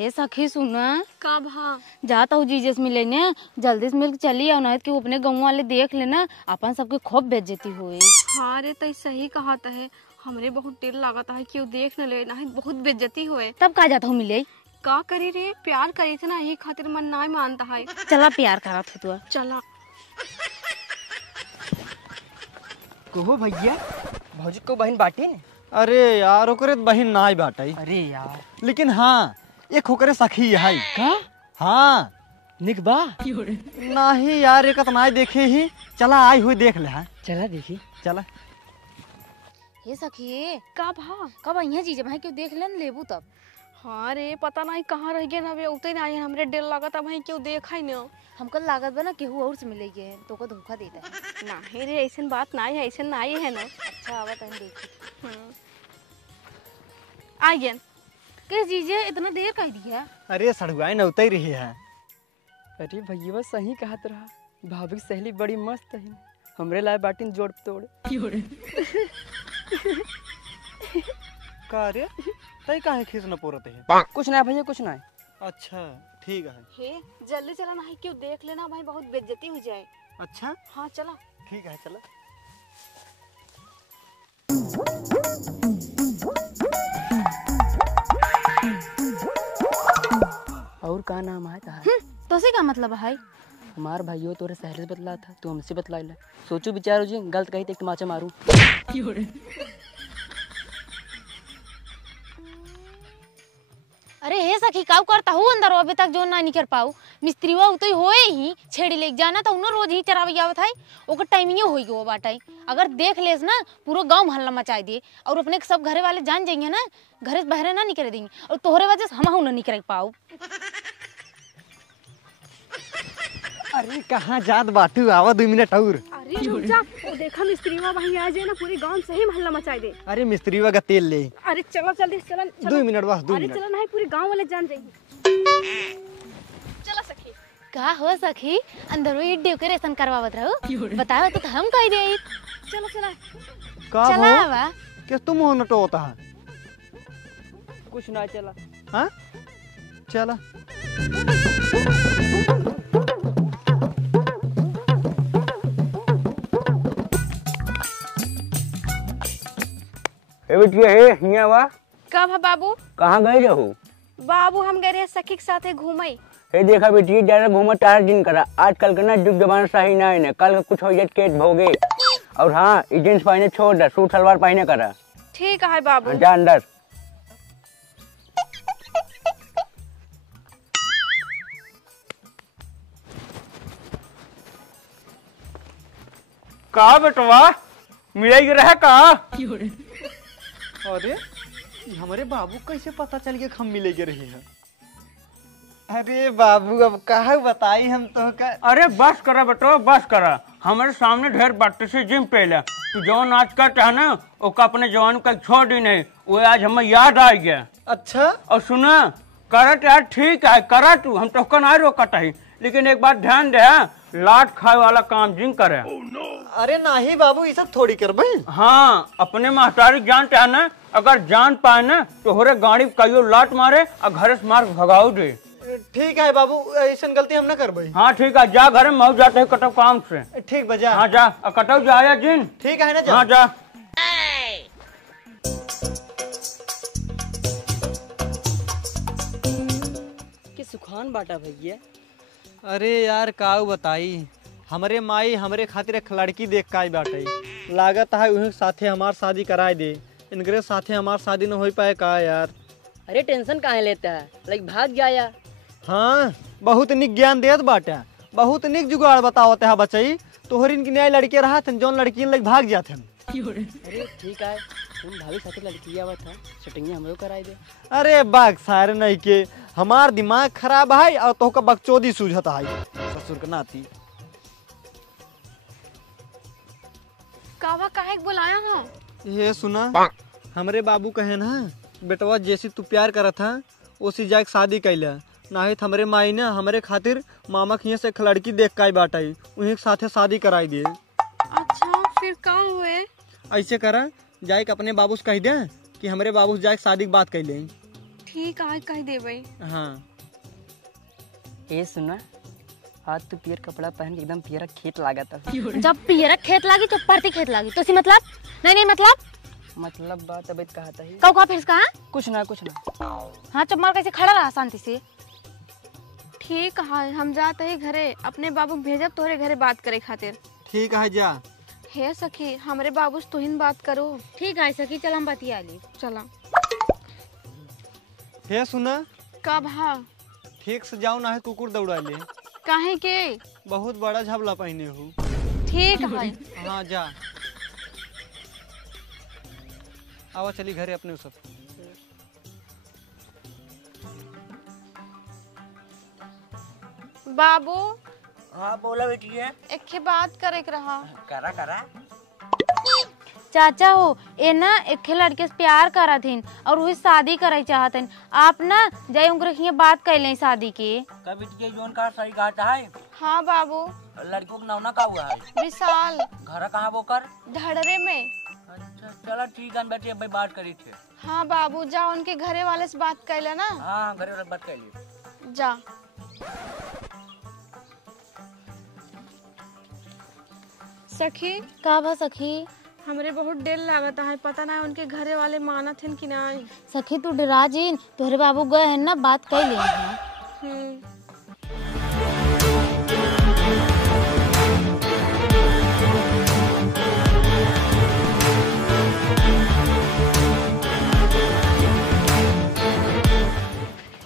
हे सखी सुना का भा जाता हूँ जीजस मिले ने जल्दी से मिल चली आओ ना कि वो अपने गाँव वाले देख लेना अपन सबके खूब बेइज्जती हुई। हाँ रे तई सही कहता है, हमरे बहुत टेर लागता है कि वो देख न ले नहीं बहुत बेइज्जती हुए। तब कहा जाता हूँ मिले का करी रे प्यार करे थे ना यही खातिर मन ना मानता है। चला प्यार करा तू चला कहो भैया भौजी को बहन बाटी ने। अरे यार ओकरे बहन नाई बाटई अरे यार लेकिन हाँ एक होकरे सखी है का हाँ निकबा नहीं यार एक नाई देखे ही चला आई हुई देख ले हाँ चला देखी चला। हे सखी का भा कब अहिया जीजा भाई क्यों देख लेन लेबू तब। हाँ रे पता नहीं कहाँ रह गए ना उतरे ना हमरे डेर लागता भाई क्यों देखा ही ना। हमको लागत बा ना केहू और से मिलेगे तो को धोखा देता है। नहीं रे ऐसा बात नहीं है, ऐसा नहीं है ना। अच्छा आवा तन देखी आ गया के जीजे इतना देर कर दिया। अरे सड़ुआई न उतर रही है। अरे भैया सही कहत रहा, भाभी की सहेली बड़ी मस्त है, हमरे लाए बाटी जोड़ तोड़ का रे तई काहे खींच न पोरत है। कुछ ना भैया कुछ ना। अच्छा ठीक है। हे जल्दी चला नहीं क्यों देख लेना भाई बहुत बेइज्जती हो जाए। अच्छा हाँ चला ठीक है चलो। और का नाम है तारा? तो से का मतलब है? हमार भाइयों तोरे सहेली से बतला था, तू हमसे बतला ले। सोचू विचारो जी गलत कही तो तमाचा मारू। अरे हे सखी काऊ करता हूँ अंदर अभी तक जो ना निकर पाऊ मिस्त्री वो तो होए ही छेड़ी लेके जाना तो उन्होंने रोज ही चरावे आवत है ओकर टाइमिंग होई वो बाटाई। अगर देख लेस ना पूरा गांव मोहल्ला मचाई दिए और अपने सब घरे वाले जान जाएंगे ना घरे से बाहर ना निकले देंगे और तोहरे वजह से हम ना निकल पाऊ। अरे कहाँ जात बाटू आवा 2 मिनट और। अरे रुक जा वो देखा मिस्त्री भाई आ जाए ना पूरे गांव से ही मोहल्ला मचाई दे। अरे मिस्त्री का तेल ले। अरे चलो जल्दी चला 2 मिनट बस 2 अरे मिनट। चलो नहीं पूरे गांव वाले जान जाएंगे। चला सखी का हो सखी अंदर वो डेकोरेशन करवावत रहो बताओ तो हम कह दे। चलो चला का चला हो आवा कि तुम हो नटो होता है। कुछ ना चला। हाँ चला। हिया वा कब है बाबू? कहाँ गए रहू? बाबू हम गए रहे सखी के साथ घूमई। हे देखा बेटी ज्यादा घूमा 4 दिन करा, आजकल का ना जुग जमाना सही ना है, कल का कुछ हो जाए केस भोगे। और हाँ जींस पहने छोड़ दे, सूट सलवार पहने करा। ठीक है बाबू। जा अंदर। का बेटवा मिलेगी रहे का? अरे हमारे बाबू कैसे पता चल गया हम मिलेगे रही हैं। अरे बाबू अब कहा बताई हम तो का। अरे बस करा बेटवा बस करा, हमारे सामने ढेर बात से जिम पे ला तू जवान आज करता है ना ओका अपने जवान का छोड़ दी नहीं वो आज हमें याद आ गया। अच्छा और सुना करत यार ठीक है करा तू हम तो ना रोकता ही, लेकिन एक बात ध्यान दे लाट खाए वाला काम जिन करे। अरे नहीं बाबू ये सब थोड़ी कर भाई। हाँ अपने महतारी जानते है ना, अगर जान पाए ना तो होरे गाड़ी कहियो लाट मारे और घर से मार भगाओ दे। ठीक है बाबू ऐसा गलती हम ना कर भाई। हाँ ठीक है जा घर में मऊ जाते है कटव काम से। ठीक बजा। हाँ जा कटव जाया जिन। ठीक है ना जा। हाँ जा। कि सुखान बाटा भैया। अरे यार काऊ बताई हमारे माई हमारे खातिर एक लड़की देख का बाटे लागत है उन्हें साथे हमार शादी कराए दे, इनके साथे हमार शादी न हो पाए का यार। अरे टेंशन काहे लेता है, लाइक भाग जाया। हाँ बहुत निक ज्ञान देत बाटे, बहुत निक जुगाड़ बतावत है बच्ची। तोहर इनकी नई लड़के रहा थे जौन लड़की लग भाग जाते। अरे ठीक है तुम भाभी साथे लड़की आवा था सेटिंग हमरो कराई दे। अरे बाग सारे नहीं के हमार दिमाग खराब है और तो का बकचोदी सूझता है ससुर के नाती। कावा काहे के बुलाया हो? ये सुना हमरे बाबू कहे ना बेटवा जैसी तू प्यार करत था उसी जाके शादी कैला नहीं तो हमरे माई ने हमरे खातिर मामा खिए से एक लड़की देख के बाटाई उन्हीं के साथे शादी कराई दिए। अच्छा फिर का हुए? ऐसे करा जाए अपने बाबू से कह दे कि हमरे बाबू जाके शादी की बात कैले। ठीक है कह देबै। हाँ ए सुना, आज तू पियर कपड़ा पहन के एकदम पियरा खेत लागा था। जब पियरा खेत लागी तो परती खेत लागी तो सी मतलब नहीं मतलब बात अब कहा था ही। का फिर कहा कुछ ना कुछ ना। हाँ चुप मार कैसे खड़ा रहा शांति से। ठीक है हम जाते ही घरे, अपने बाबू भेजब तोहरे घरे बात करे खातिर। ठीक है जा। हे सखी हमरे बाबू से तुहिन बात करो। ठीक है सखी चल हम बतिया ली। चला। हे सुना, कब हा ठीक से जाओ ना है कुकुर दौड़ा ले। काहे के? बहुत बड़ा झबला पहने हो। ठीक है। हाँ जा। आवा चली घरे अपने सब। बाबू हाँ बोला बेटी। एक बात करे के रहा। करा चाचा हो ए ना एक लड़के से प्यार करा थीन और वही शादी करे चाहतन। आप ना जाए उनके बात कर लें शादी के। कभी जोन का सही कहा है। हाँ बाबू। लड़कों का नाम ना का हुआ है। विशाल। घर कहाँ वो कर? धड़रे में। अच्छा चलो ठीक है बेटी, अब बात करी थे। हाँ बाबू जा उनके घरे वाले से बात कर लेना। हाँ घरे वाले बात कर लिए। जा। सखी का भा सखी? हमरे बहुत डर लागता है, पता ना उनके घरे वाले मानत हैं कि नहीं। सखी तू डरा जी, तोहरे बाबू गए हैं ना बात कर ले।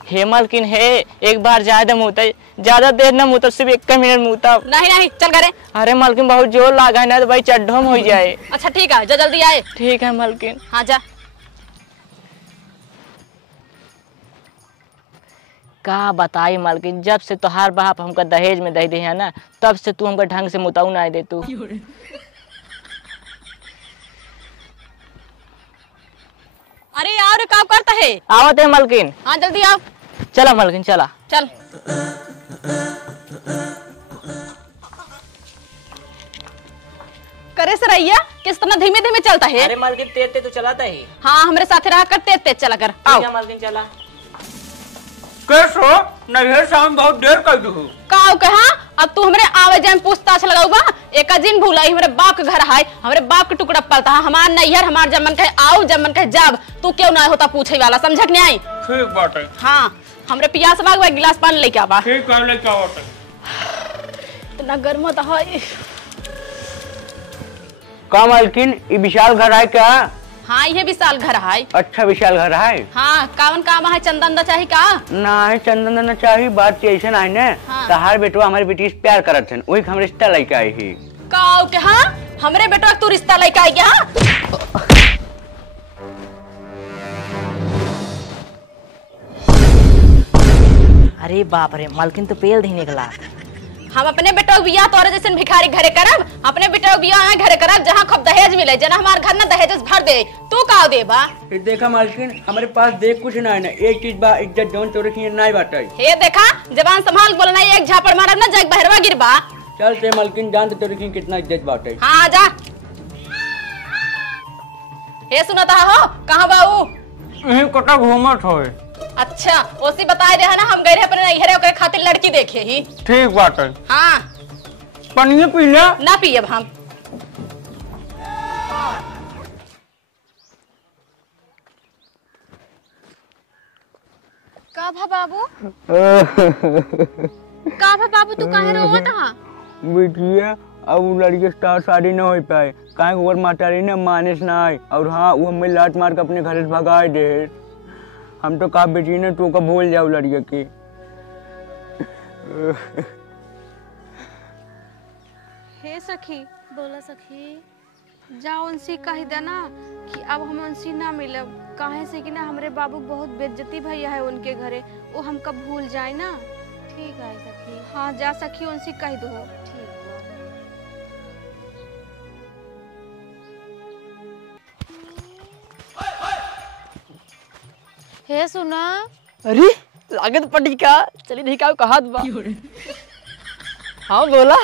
हे मालकिन हे, एक बार ज्यादा मुँहता, ज्यादा देर न मुँहता, सिर्फ 1 मिनट मुँहता। नहीं चल करे। अरे मालकिन बहुत जोर लगा है ना तो भाई चड्ढम हो जाए। अच्छा ठीक है जा जल्दी आए। ठीक है मालकिन। हाँ जा। का बताई मालकिन, जब से तोहार बाप हमका दहेज में दे है ना, तब से तू हमका ढंग से मुताऊ ना दे तू। अरे यार काम करता है। आवत है मालकिन। हाँ जल्दी आओ। चला मालकिन चला। चल। करे से रहिया किस तरह धीमे धीमे चलता है। अरे मालकिन तेज तो चलाता ही। हाँ हमरे साथ रहा कर, तेज तेज चला कर। आओ मालकिन चला। कैसो नहीं शाम बहुत देर कर दू। काऊ कहा अब तू हमरे आवे जाए पूछताछ लगाऊगा। एक दिन भूलाई हमरे बाप के घर है, हमरे बाप के टुकड़ा पलता है, हमार नैहर हमार जमन कहे आओ जमन कहे जब, तू क्यों ना होता पूछे वाला, समझक नहीं आई। ठीक बात है। हाँ हमरे पियास लाग गिलास पानी लेके आवा। ठीक है लेके आओ। इतना गर्म होता है। का मालकिन ये विशाल घर है क्या? हाँ ये विशाल घर है। अच्छा विशाल घर है। हाँ कावन काम है, चंदन दा चाहिए का? ना है चंदन न चाहिए, बात ऐसा है ना। हाँ। तहार बेटवा हमारे बेटी से प्यार करत है, वही हम रिश्ता लेके आई ही। काऊ के हाँ हमरे बेटा तू रिश्ता लेके आई क्या? अरे बाप रे मालकिन तो पेल नहीं निकला। हम अपने बेटा बियाह तोरे जैसे भिखारी घरे करब, अपने बेटा बियाह घरे करब जहाँ खूब दहेज मिले, जना हमार घर ना दहेज भर दे। तू का देबा? देखा मालकिन हमारे पास देख कुछ ना है ना, एक चीज बा इज्जत जौन तोरे की नहीं बात है। हे देखा जबान संभाल बोलना, एक झापड़ मारब ना जग बहरवा गिरबा। चल ते मालकिन जान तो तोरे की कितना इज्जत बात है। हाँ जा। हे सुनता हो कहाँ बाबू? यही कटा घूमत हो। अच्छा ओसी बताए रहे ना, हम गए रहे अपने नैहरे ओकरे खातिर लड़की देखे ही। ठीक बात है। हाँ पानी पी ले। ना पियब हम। का भा बाबू? का भा बाबू तू काहे रोवत हा? बेटिया अब वो लड़की के साथ शादी न हो पाए, काहे ओवर मातारी ने माने से ना आए, और हाँ वो हमें लात मार के अपने घर से भगाए दे। हम तो कहा बेटी ने तू का भूल जाओ लड़के की। हे सखी बोला सखी। जा उनसे कह देना कि अब हम उनसे ना मिलब, काहे से कि ना हमरे बाबू बहुत बेइज्जती भैया है उनके घरे, वो हमका भूल जाए ना। ठीक है सखी। हाँ जा सखी उनसे कह दो। ठीक हे सुना। अरे लागत पड़ी का, चली देखा कहा बा। हाँ बोला।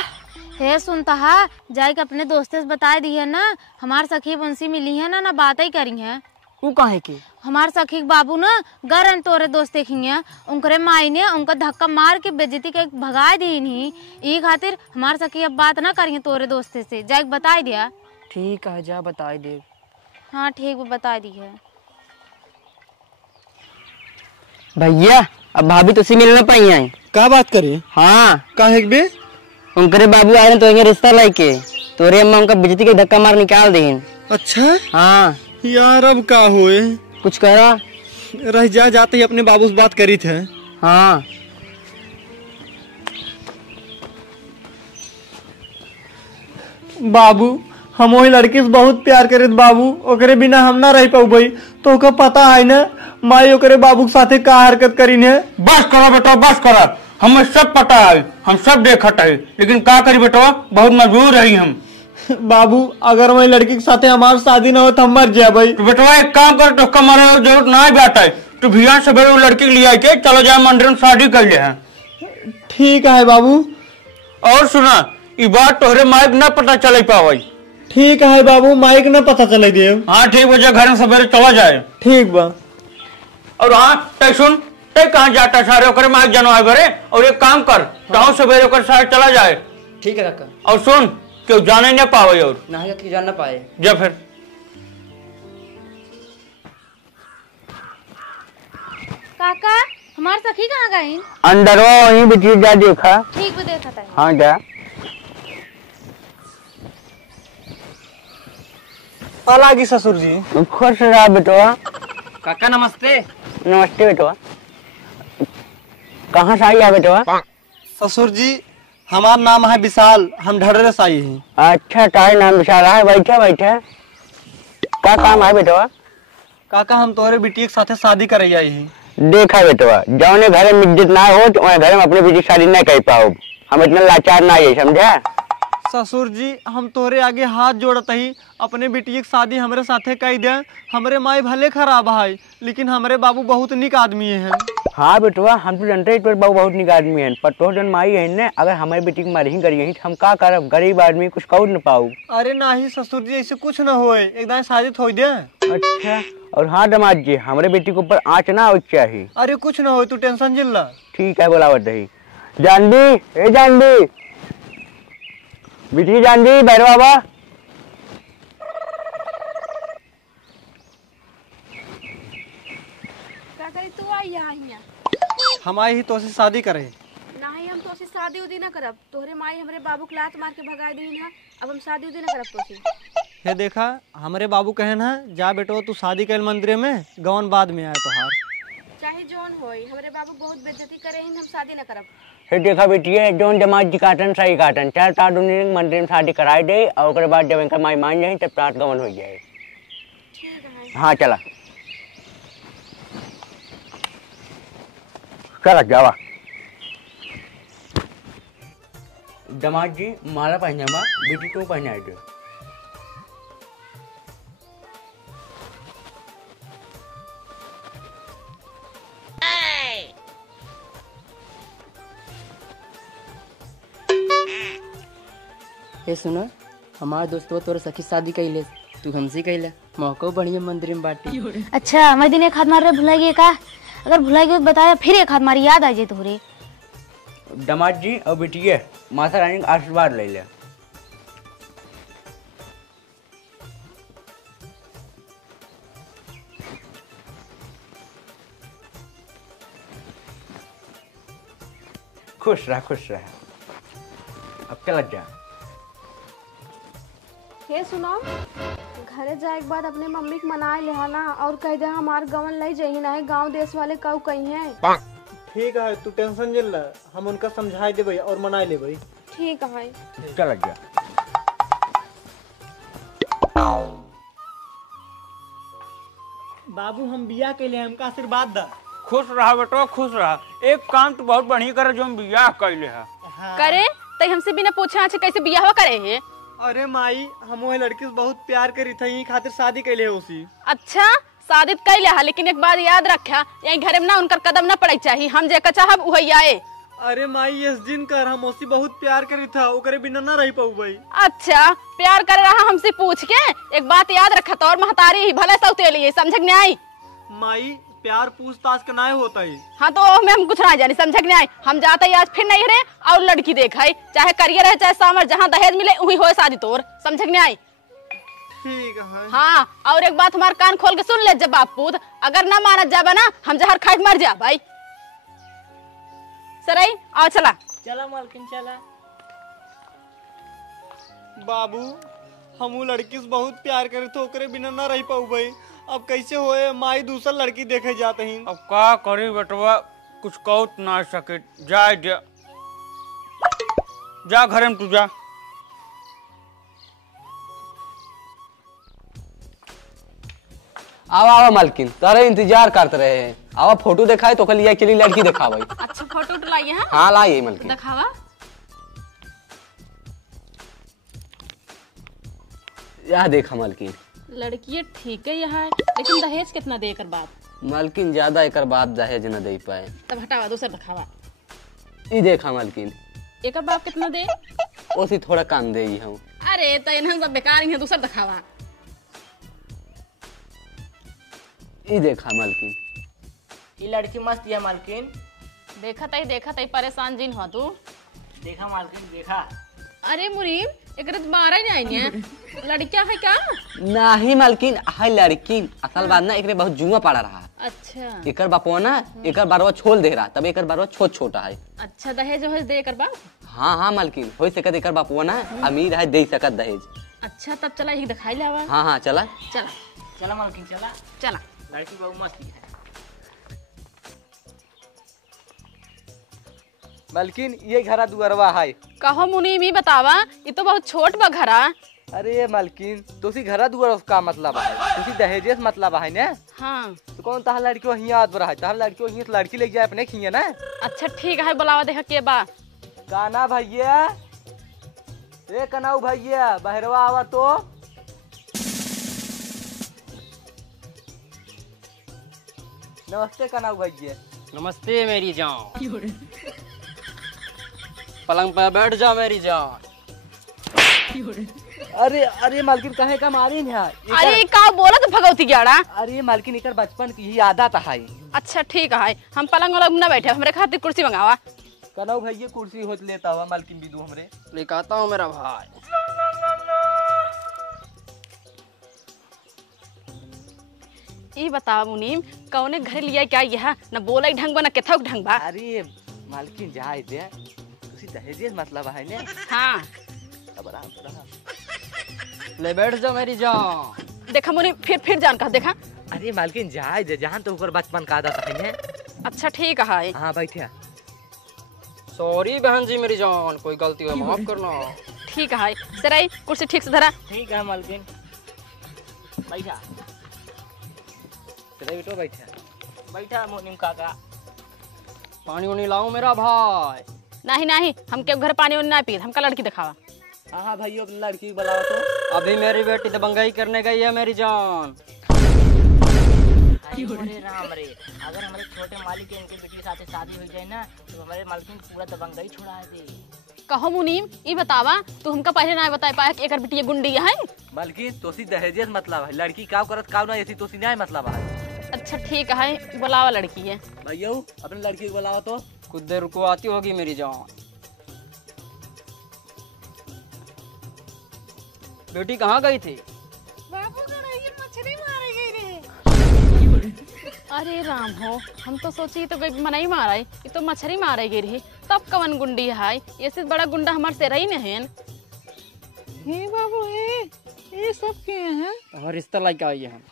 हे सुनता जाए के अपने दोस्ते से बता दी है ना, हमार सखी बंसी मिली है ना बात ही करी है। ऊ काहे के? हमार सखी के बाबू ना गरन तोरे दोस्त देखिए उनकरे माई ने उनका धक्का मार के बेइज्जती के भगा दी नहीं। ई खातिर हमार सखी अब बात ना करिए तोरे दोस्त से, जाके बता दिया। ठीक है जा बता दे। हाँ ठीक बता दी है। भैया अब भाभी तुझसे मिलना पाई है। का बात करे? हाँ काहे बे? उनकरे बाबू आए तो ये रिश्ता लाके तोरे अम्मा उनका बेइज्जती के धक्का मार निकाल देन। अच्छा हाँ यार अब का होए? कुछ करा रह जा जाते ही अपने बाबू से बात करी थे। हाँ बाबू हम वही लड़की से बहुत प्यार करे बाबू, ओकरे बिना हम ना रह पाऊ भाई। तो ओका पता है ना माई ओकरे बाबू के साथे का हरकत करी ने। बस करो बेटा बस करो, हमें सब पता है, हम सब देखत है, लेकिन का करी बेटा बहुत मजबूर है हम। बाबू अगर वही लड़की के साथे हमारी शादी ना हो तो हम मर जाए भाई। तो बेटा एक काम कर, तो हमारे जरूरत ना बैठा है, तो भैया से वो लड़की के लिए के चलो जाए मंदिर में शादी कर ले हैं। ठीक है बाबू। और सुना ये बात तोहरे माइक न पता चले पावे। ठीक है बाबू माइक न पता चले दिए। हाँ ठीक बजे घर में सवेरे चला जाए। ठीक बा। और हाँ तय सुन, तय कहाँ जाता सारे ओकरे माइक जनवा बरे, और एक काम कर गाँव सवेरे ओकर सारे चला जाए। ठीक है काका। और सुन क्यों जाने न पावे और ना जान ना पाए जा फिर। काका हमार सखी कहाँ गई? अंदर वहीं बिटिया जा देखा। ठीक वो देखा था। हाँ जा लागी ससुर जी। खुश रहा बेटवा। काका नमस्ते। नमस्ते बेटवा। कहाँ से आई है बेटवा? ससुर जी हमारा नाम है विशाल, हम ढड़रे से आई हैं। अच्छा तारे नाम विशाल है, बैठे बैठे। क्या काम है बेटवा? काका हम तोहरे बिटिया के साथे शादी करे आई हैं। देखा बेटवा जौने घरे में इज्जत ना हो तो घर में अपनी बेटी शादी नहीं कर पाओ। हम इतना लाचार ना है समझा। ससुर जी हम तोहरे आगे हाथ जोड़त ही अपने बिटिया की शादी हमरे साथे कर दे। हमरे माई भले खराब है लेकिन हमरे बाबू बहुत निक आदमी हैं। हाँ बेटवा हम तो जानते हैं बाबू बहुत निक आदमी है, पर तो जन माई है ने अगर हमारी बेटी की मारी करिए हम का करब, गरीब आदमी कुछ कहू न पाऊ। अरे नहीं ससुर जी ऐसे कुछ न होए, एकदम शादी थोड़ी दे। अच्छा और हाँ दामाद जी हमारे बेटी के ऊपर आँच ना हो चाहिए। अरे कुछ न हो तू टेंशन जिल्ला। ठीक है बोलावत रही। जानवी ए जानवी, बेटी जानवी बैठ बाबा। काका तू आई यहाँ हम आई ही तो से शादी करे। नहीं हम तो शादी उदी ना करब, तोहरे माई हमरे बाबू के लात मार के भगा दी ना, अब हम शादी उदी ना करब तो। हे देखा हमारे बाबू कहे ना जा बेटो तू शादी कर मंदिर में, गवन बाद में आए तोहार। चाहे जोन होई हमरे बाबू बहुत बेइज्जती करे ही, हम शादी ना करब। फिर देखा बेटी है जोन जमात जी काटन सही काटन चार तार मंदिर में शादी कराई दे और उसके बाद जब इनका माई मान जाए तब प्रात गवन हो जाए। ठीक है। हाँ चला चला जावा। दमाद जी माला पहनावा, बेटी को पहना दे। हे सुनो हमार दोस्तवा तोरा सखी शादी कैले, तू हमसे कैला मौको बढ़िया मंदिर में बाटी। अच्छा मैं दिन एक हाथ मार रहे भुलाई गए का? अगर भुलाई गए बताया फिर एक हाथ मारी याद आ जाए तोहरे। दमाद जी और बेटिया माता रानी का आशीर्वाद ले ले। खुश रह खुश रह। अब चला जा। हे सुनो घरे जाए के बाद अपने मम्मी के मनाए ले ना, और कह दे हमार गवन ले जाही ना है, गांव देश वाले कऊ कही है। ठीक है तू टेंशन जिल्ला, हम उनका समझाई देबे और मनाई लेबे। ठीक है। चला जा। बाबू हम बिया के लिए हमका आशीर्वाद दा। खुश रहा बेटो खुश रहा। एक काम तो बहुत बढ़िया करे जो हम बियाह कैले है। करे तई हमसे बिना पूछे आज कैसे बियाह करे है? अरे माई हम वही लड़की से बहुत प्यार करी थी यही खातिर शादी कैले है उसी। अच्छा शादी कैले है, लेकिन एक बात याद रखा यही घरे में ना उनकर कदम ना पड़े चाहिए, हम जेका चाहब वही आए। अरे माई इस दिन कर हम उससे बहुत प्यार करी था, ओकरे बिना ना रह पाऊ भाई। अच्छा प्यार कर रहा हमसे पूछ के। एक बात याद रखा तो, और महतारी ही भले सौते लिए समझ नहीं आई। माई प्यार पूछताछ का ना होता है। हाँ तो हमें हम कुछ ना जानी, समझ नहीं आई। हम जाते ही आज फिर नहीं रहे और लड़की देखा है, चाहे करियर रहे चाहे सामर, जहाँ दहेज मिले वही हो शादी तोर, समझ नहीं आई। ठीक है। हाँ और एक बात हमारे कान खोल के सुन ले, जब बाप पूत अगर ना माना जाबा ना हम जहर खाए मर जा भाई। सराई आओ चला। चला मालकिन चला। बाबू हम वो लड़की से बहुत प्यार करे थे, ओकरे बिना ना रह पाऊ भाई। अब कैसे होए, माई दूसरा लड़की देखे जाते हैं। अब का करी बेटवा, कुछ कहो तो ना सके। जा घरे में तू जा। आवा आवा मालकिन, तारे इंतजार करते रहे हैं। आवा फोटो दिखाए तो कल के लिए लड़की दिखा भाई। अच्छा फोटो तो लाइए। हाँ लाइए मालकिन। दिखावा। यह देखा मालकिन। लड़की ठीक है यहाँ, लेकिन दहेज कितना दे कर बाप? मालकिन ज्यादा एक बाप दहेज न दे पाए। तब हटावा दूसरा दिखावा। ये देखा मालकिन। एक बाप कितना दे? उसी थोड़ा कम दे हम। अरे तो इन्हें सब बेकार ही है, दूसरा दिखावा। ये देखा मालकिन। ये लड़की मस्त है मालकिन। देखा तई परेशान जिन हो तू। देखा मालकिन देखा। अरे मुरीम एक बारह ही नहीं है, लड़कियां है क्या? नहीं मालकिन है लड़की। असल बात ना एक बहुत जुआ पड़ा रहा। अच्छा एक बापवा ना एक बारवा छोड़ दे रहा, तब एक बारवा छोटा है। अच्छा दहेज वहेज दे कर बाप? हाँ हाँ मालकिन हो सकत एक बापवा ना अमीर है, दे सकत दहेज। अच्छा तब चला एक दिखाई लावा। हाँ हाँ चला चला चला मालकिन चला। चला। लड़की बहुत मस्त है मालकिन ये घरा दुअरवा है। कहो मुनीम ही बतावा, ये तो बहुत छोट बा घरा। अरे मालकिन तुसी घरा दुअर का मतलब है, तुसी दहेजे से मतलब है ना। हाँ तो कौन तहार लड़की वहीं याद बरा है, तहार लड़की वहीं से लड़की लेके जाए अपने खिए ना। अच्छा ठीक है, बुलावा देखा के बा। काना भैया, ए कनाऊ भैया बहरवा आवा तो। नमस्ते कनाऊ भैया। नमस्ते मेरी जान। पलंग पर बैठ जा मेरी जान। अरे अरे मालकिन कहे का मारी है। अरे का बोला तो भगवती ग्याड़ा। अरे मालकिन इकर बचपन की ही आदत है। अच्छा ठीक है, हम पलंग वाला ना बैठे, हमरे खातिर कुर्सी मंगावा। कनाऊ भैया कुर्सी होत लेता हुआ मालकिन बिदू हमरे लेकर आता हूँ मेरा भाई। ये बतावा मुनीम, कौने घर लिया क्या यह न बोला ढंग बा न केथा ढंग बा। अरे मालकिन जाए दे, तुसी दहेजे से मतलब है ना। हाँ अब आराम से रहा। ले बैठ जा मेरी जान। देखा मुनीम फिर जान कहा देखा। अरे मालकिन जाए दे, जहाँ तो ऊपर बचपन का आदत है ना। अच्छा ठीक है। हाँ बैठे। सॉरी बहन जी मेरी जान, कोई गलती हो माफ करना। ठीक है सराई, कुर्सी ठीक से धरा। ठीक है मालकिन। बैठा बैठो बैठे। बैठा मुनीम काका। पानी उनी लाऊं मेरा भाई? नहीं हम के घर पानी ना पी, हमका लड़की दिखावा। हाँ हाँ भाइयों अपनी लड़की बुलाओ तो। अभी मेरी बेटी दबंगई करने गई है मेरी जान। अरे राम रे, अगर हमारे छोटे मालिक के इनके बेटी के साथ शादी हो जाए ना तो हमारे मालकिन पूरा दबंगई छुड़ा दे। कहो मुनीम ये बतावा, तू हमका पहले ना बता पाया कि एकर बेटी गुंडी है। मालकिन तोसी दहेजे से मतलब है, लड़की का करत का ना ऐसी तोसी नहीं मतलब है। अच्छा ठीक है, बुलावा लड़की है। भैया अपनी लड़की को बुलाओ तो। कुछ देर रुको, आती होगी मेरी जान। बेटी कहाँ गई थी? अरे राम हो, हम तो सोची तो कोई मनाई मारा है, ये तो मछली मारे गई रही। तब कवन गुंडी है, ये से बड़ा गुंडा हमारे से रही नहीं। हे बाबू हे, ये सब के हैं? और रिश्ता लाइक आई है हम।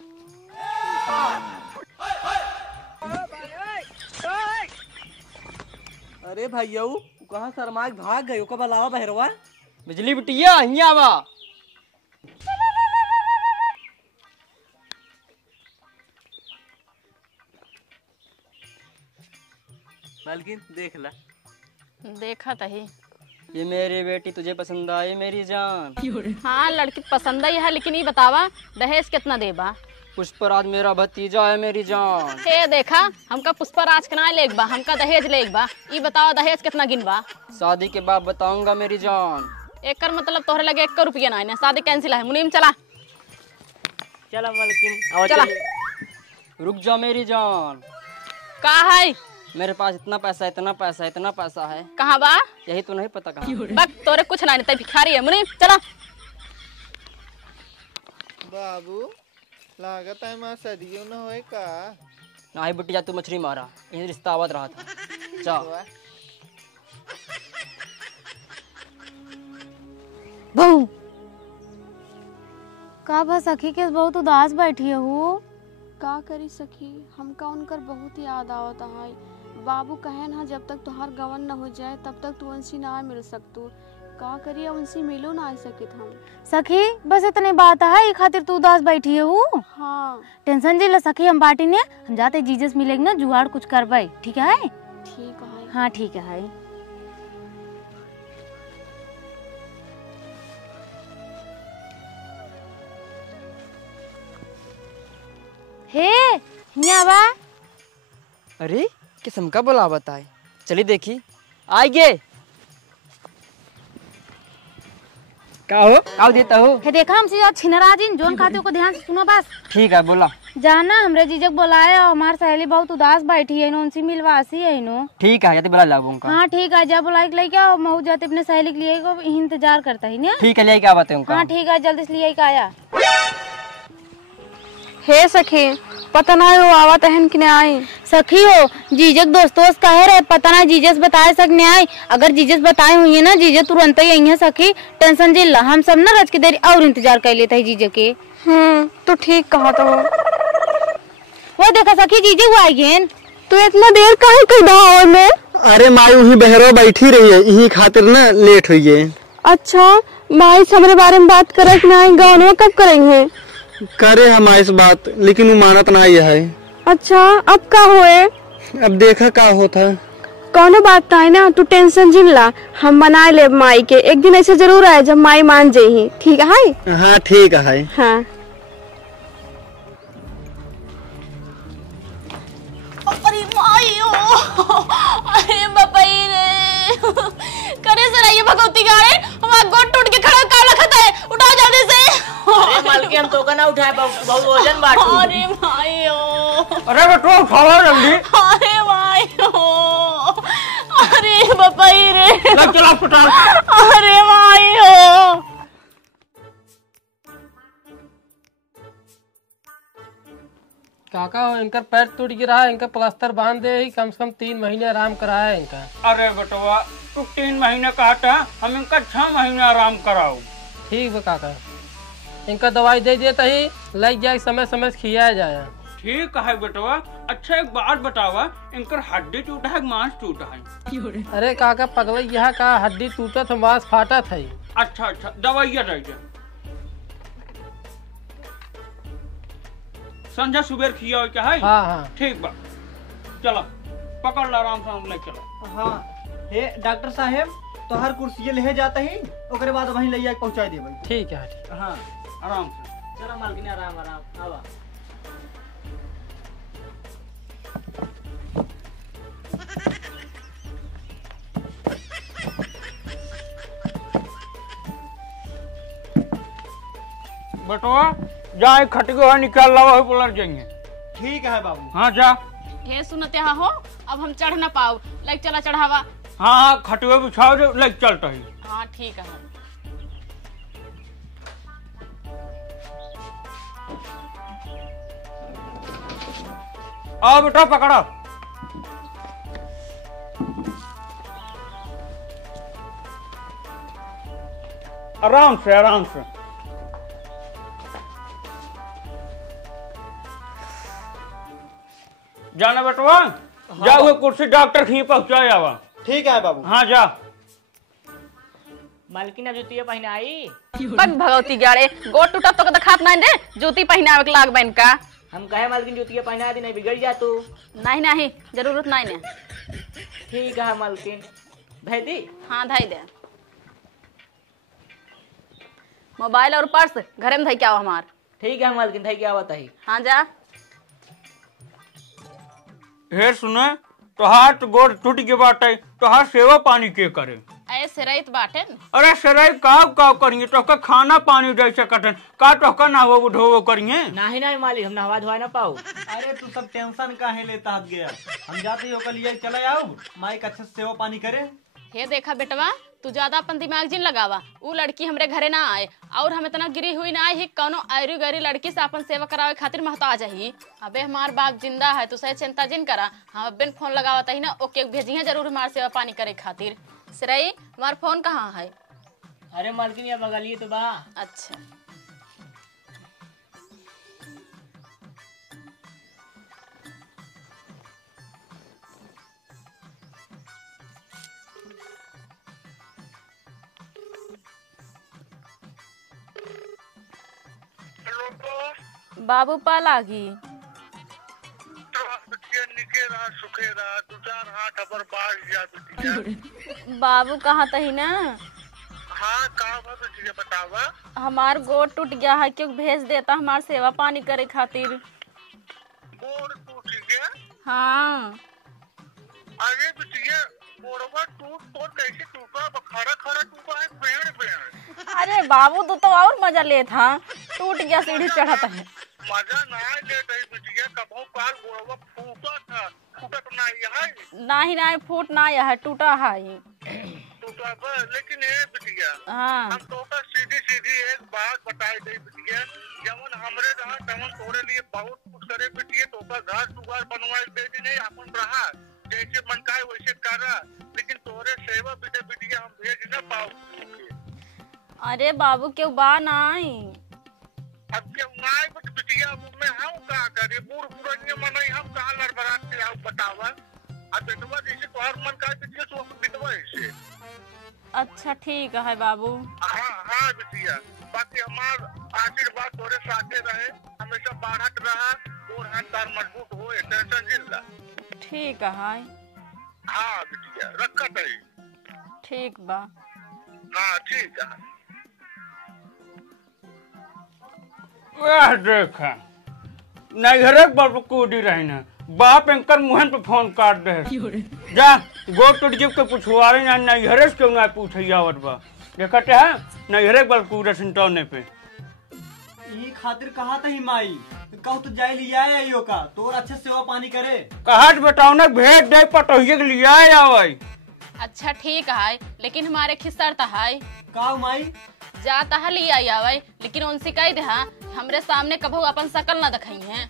अरे भैया कहाँ शर्मा भाग गए, ओका बुलावा बहरवा। बिजली बिटिया हिया आवा। मालकिन देख ला। देखा तही। ये मेरी बेटी तुझे पसंद आई मेरी जान? हाँ लड़की पसंद ही है, लेकिन ये बतावा दहेज कितना देबा? पुष्पराज मेरा भतीजा है मेरी जान। हे देखा हमका पुष्पराज के ना लेग बा, हमका दहेज लेग बा। ई बताओ दहेज कितना गिन बा? शादी के बाद बताऊंगा मेरी जान। एकर मतलब तोहरे लगे 1 रुपया ना शादी कैंसिल है। मुनीम चला चलो मालकिन चला। रुक जा मेरी जान। का है? मेरे पास इतना पैसा है। कहाँ बा? यही तो नहीं पता कहाँ। बक तोरे कुछ ना नहीं भिखारी है। मुनीम चला। बाबू लागत है माँ सदियों न होए का। नहीं बेटी जा, तू मछली मारा, यही रिश्ता आवत रहा था। जा बहू का बा सखी के बहुत उदास बैठी हो। का करी सखी, हमका उनकर बहुत याद आवता है। बाबू कहे ना जब तक तुहार गवन न हो जाए तब तक तू उनसे ना मिल सकतू। का करिए उनसे मिलो ना आ सकित हम। सखी बस इतने बात है, ये खातिर तू उदास बैठी हो। हाँ टेंशन जी ला सखी, हम बाटी ने हम जाते जीजस मिलेंगे ना, जुगाड़ कुछ करवाई। ठीक है? ठीक है। हाँ ठीक है। हे हिया बा। अरे किस्म का बोला बताए, चली देखी आइए। का हो आओ देता हो। हे देखा हमसे और छिनराजिन जोन खाते को ध्यान से सुनो बस। ठीक है बोला। जाना हमरे जीजक बोलाए और हमार सहेली बहुत उदास बैठी है, उनसे मिलवासी है नो। ठीक है जाते बुला लाऊं उनका। हाँ ठीक है, जा बुलाई ले क्या मऊ जाते अपने सहेली के लिए को इंतजार करता है ना। ठीक है ले क्या बात है उनका। हाँ ठीक है, जल्दी से लिए आया। हे सखी पता ना वो आवत है कि नहीं आई। सखी हो जीजक दोस्तों कहे रहे, पता ना जीजस बताए सक नहीं आई। अगर जीजस बताए हुई है ना जीजक तुरंत ही आई है सखी। टेंशन जिला हम सब ना रच के देरी और इंतजार कर लेते है जीजक के। तो ठीक कहा तो। वो देखा सखी जीजक वो आई गेन। तू इतना देर काहे कर रहा में? अरे माई वही बहरो बैठी रही है, यही खातिर ना लेट हुई है। अच्छा माई से हमारे बारे में बात करे कि नहीं, गाँव कब करेंगे? करे हम इस बात, लेकिन वो मानत ना है। अच्छा अब का होए? अब देखा का होता। कौनो बात है ना, तू टेंशन जिन ला, हम बना ले माई के। एक दिन ऐसे जरूर आए जब माई मान जाही। ठीक है? हाँ ठीक है। हाँ अरे मायो, अरे बपई रे, करे से रहिए भगवती गाड़े, हमारा गोट टूट के खड़ा का लखत है, उठाओ जल्दी से। अरे मालकिन हम तो का ना उठाए, बहुत वजन बाटू। अरे मायो, अरे बेटो उठाओ जल्दी। अरे मायो, अरे बपई रे, लग चला अस्पताल। अरे मायो। काका हो इनका पैर टूट गिरा है, इनका प्लास्टर बांध दे ही, कम से कम 3 महीने आराम कराया है इनका। अरे बेटवा तू 3 महीने कहता है, हम इनका 6 महीने आराम कराओ। ठीक है काका, इनका दवाई दे देता ही लग जाए, समय समय से खिलाया जाए। ठीक है बेटवा। अच्छा एक बात बतावा, इनकर हड्डी टूटा है मांस टूटा है? अरे काका पगला यहाँ का हड्डी टूटा था, मांस फाटा था। अच्छा अच्छा दवाइया दे संझा सुबह खिया क्या है? हाँ हाँ ठीक बा, चलो पकड़ ला आराम से ले चलो। हाँ हे डॉक्टर साहेब तो हर कुर्सी ले जाता ही, ओकरे बाद वहीं ले जाके पहुंचा दे भाई। ठीक है ठीक। हाँ आराम से चलो मालकिन आराम आराम आवा। बेटवा जा एक खटके है निकाल लाओ, वही पलट जाएंगे। ठीक है बाबू। हाँ जा। हे सुनते हो, अब हम चढ़ न पाओ, लाइक चला चढ़ावा। हाँ हाँ खटके बिछाओ जो लेके चलता है। हाँ ठीक है। आओ बेटा पकड़ो। आराम से आराम से। जाना बेटवा। हाँ, जा वो कुर्सी डॉक्टर खी पहुंचाए आवा। ठीक है बाबू। हाँ जा। मालकिन जूतिया पहने आई। पग भगवती गाड़े, गोट टूटा तो दिखात नहीं दे, जूती पहनावे के लाग बन का। हम कहे मालकिन जूतिया पहना दी, नहीं बिगड़ जा तू। नहीं नहीं जरूरत नहीं ने। ठीक है मालकिन धै दी। हाँ धई दे। मोबाइल और पर्स घरे में धई क्या हमार। ठीक है मालकिन, थई क्या बताई। हाँ जा। हे सुने, तोहार तो गोड़ टूट के बाटे, तोहार सेवा पानी के करे। ऐसे रहित बाटे न। अरे सराय काव करिए, तो खाना पानी दे सकतन का, तो नहावो धोवो करिए। नहीं नहीं मालिक, हम नहवा धोवा ना पाओ। अरे तू सब टेंशन काहे लेता हत गया, हम जाते ही ओकर लिए चले आओ, माइक अच्छे से सेवा पानी करे। हे देखा बेटवा, तू ज्यादा अपन दिमाग जिन लगावा। वो लड़की हमरे घरे ना आए और हम इतना गिरी हुई ना आए, कौनो आयरी गरी लड़की से अपन सेवा करावे खातिर महताज ही। अबे हमार बाप जिंदा है, तू सही चिंता जिन करा। हम अबे फोन लगावता ही ना, ओके भेजिए जरूर हमार सेवा पानी करे खातिर। सिराई हमार फोन कहाँ है? अरे मालकिन ये बगलिए तो बा। अच्छा बाबू पा लागी। बाबू कहाँ तही ना। हाँ का बतावा। हमार गोड़ टूट गया है, क्यों भेज देता हमार सेवा पानी करे खातिर। गोड़ टूट गया? हाँ। अरे बिटिया गोड़वा टूट तो कैसे टूटा? खड़ा खड़ा टूटा है, पेड़ पेड़। अरे बाबू तू तो और मजा ले था, टूट गया सीढ़ी चढ़ाता है। मजा ना ले बिटिया, कभो काल गोड़वा फूटा था, फूटत नहीं है। नहीं फूट ना है, टूटा है। टूटा बस, लेकिन ये बिटिया हाँ। हम तो सीधी सीधी एक बात बताई दे बिटिया, जवन हमरे रहा तवन तोरे लिए बहुत कुछ करे बिटिया। तो घर दुआर बनवाई दे दी नहीं, अपन रहा जैसे मन का वैसे करा, लेकिन तोरे सेवा बिटिया हम भेज न पाओ। अरे बाबू क्यों बा नहीं। अब क्यों नहीं बिटिया, मैं हम का करे, बूढ़ पुरानी मन हम कहाँ लड़बड़ाते के आओ बतावा। अब बेटवा जैसे तोहर मन का बिटिया तो बिटवा ऐसे। अच्छा ठीक है बाबू। हाँ हाँ बिटिया, बाकी हमार आशीर्वाद तोरे साथे रहे, हमेशा बढ़त रहा, और हाथ तार मजबूत हो, टेंशन जिल्ला। ठीक है। हाँ बिटिया रखत है। ठीक बा। हाँ ठीक है। वह देखा नैहरे पर कूदी रही ना, बाप एंकर मुहन पे फोन काट दे। जा गोड़ टूट जीव के पुछवारे ना, नैहरे से क्यों ना पूछे आवत बा। देखते है नैहरे पर कूदे सिंटौने पे। यही खातिर कहा था ही माई, कहू तो जाए लिया आइयो का, तोर अच्छे सेवा पानी करे। कहा बताओ ना, भेज दे पटोहिए के लिया आवे। अच्छा ठीक है, लेकिन हमारे खिस्सरता है। का माई? जाता है लिया आवे, लेकिन उनसे कह दे हमरे सामने कभू अपन शकल न दिखाई है।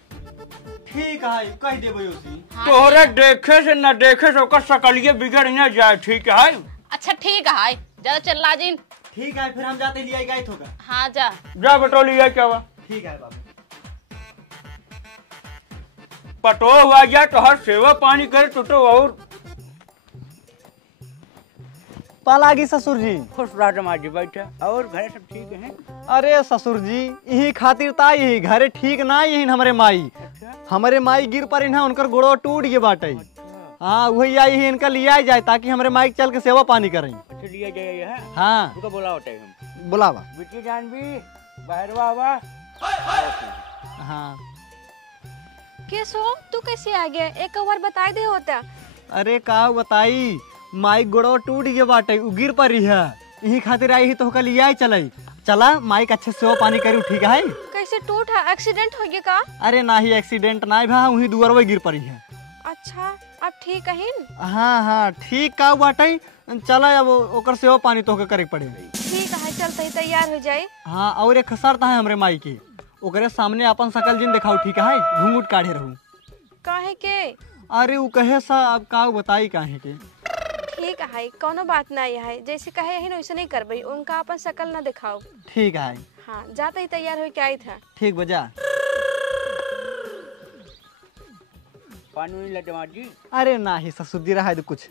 ठीक है, कह देबो उसी। हाँ, तोहरे देखे से न देखे से ओकर शकलिए बिगड़ न जाए। ठीक है। अच्छा ठीक है, ज्यादा चिल्ला जिन। ठीक है, फिर हम जाते लिया गए होगा। हाँ जा बेटो लिया क्या हुआ। ठीक है बाबू। पटो हुआ गया तो हर सेवा पानी करे तो और पालागी ससुर जी। खुश रहा जमाजी बैठे, और घर सब ठीक है? अरे ससुर जी यही खातिर ता यही घरे ठीक ना यही हमारे माई। अच्छा? हमारे माई गिर पर इन्हें उनकर गोड़ो टूट गए बाटे। हाँ वही आई ही इनका लिया जाए, ताकि हमारे माई चल के सेवा पानी करें। अच्छा लिया जाए है? हाँ तुका बोला होता है हम। बुलावा। बिटी जानवी बाहर वावा। हाँ के सोम तू कैसे आ गया, एक बार बता दे होता। अरे का बताई, माई गोड़ो टूट गए बाटे, उ गिर पर रही है, यही खातिर आई ही तो होकर लिया चले। चला माइक अच्छे से पानी करी। ठीक है। कैसे टूट है, एक्सीडेंट हो गया का? अरे ना ही एक्सीडेंट ना भा, वही दुआर वही गिर पड़ी है। अच्छा अब ठीक है। हाँ हाँ ठीक का बाटे, चला अब ओकर सेवा पानी तो करे पड़ेगा। ठीक है चलते ही तैयार हो जाए। हाँ और एक खसरता है हमरे माई के, ओकरे सामने अपन सकल जिन दिखाओ। ठीक है, घूंघट काढ़े रहूं। काहे के? अरे वो कहे सा अब का बताई काहे के। ठीक है, कोनो बात नहीं है, जैसे कहे है वैसे नहीं करबई, उनका अपन शकल ना दिखाओ। ठीक है। हाँ जाते ही तैयार हो के आई था। ठीक बजा। पानी नहीं लगे माजी? अरे ना ही ससुर जी रहा है तो कुछ।